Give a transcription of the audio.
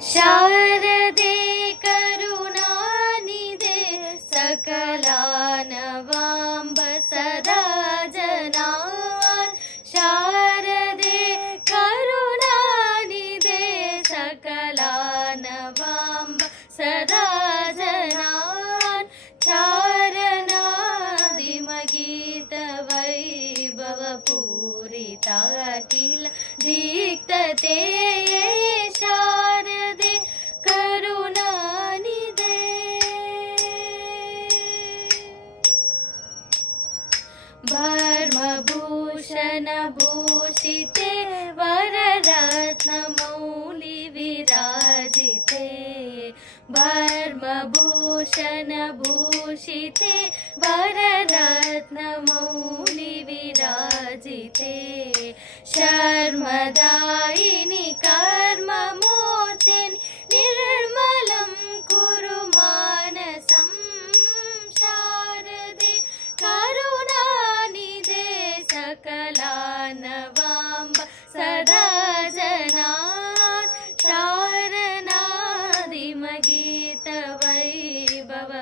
ಶಾರದೆ ಕರುಣಾನಿಧೆ ಸಕಲಾನವಾಂಬ ಸದಾ ಜನಾನ್. ಶಾರದೆ ಕರುಣಾನಿಧೆ ಸಕಲಾನವಾಂಬ ಸದಾ ಜನಾನ್. ಚಾರಣಾದಿಮಗೀತ ವೈಭವ ಪೂರಿತ ಅಖಿಲ ದೀಕ್ತತೆ ಶಾರದೆ ಕರುಣಾನಿಧೆ. ಭರ್ಮಭೂಷಣ ಭೂಷಿತೆ ವರರತ್ನ ಮೌಲಿ ವಿರಾಜಿತೆ. ಭರ್ಮಭೂಷಣ ಭೂಷಿತೆ ವರರತ್ನ ಮೌಲಿ ವಿರಾಜಿತೆ. ಶರ್ಮದಾಯಿನಿ ಕರ್ಮ ಮೋಚನಿ ನಿರ್ಮಲಂ ಕುರು ಮಾನಸಂ. ಶಾರದೆ ಕರುಣಾನಿಧೆ ಸಕಲಾನವಾಂಬ ಸದಾ ಜನಾನ್. ಶಾರಣಾದಿಮಗೀತ ವೈಭವ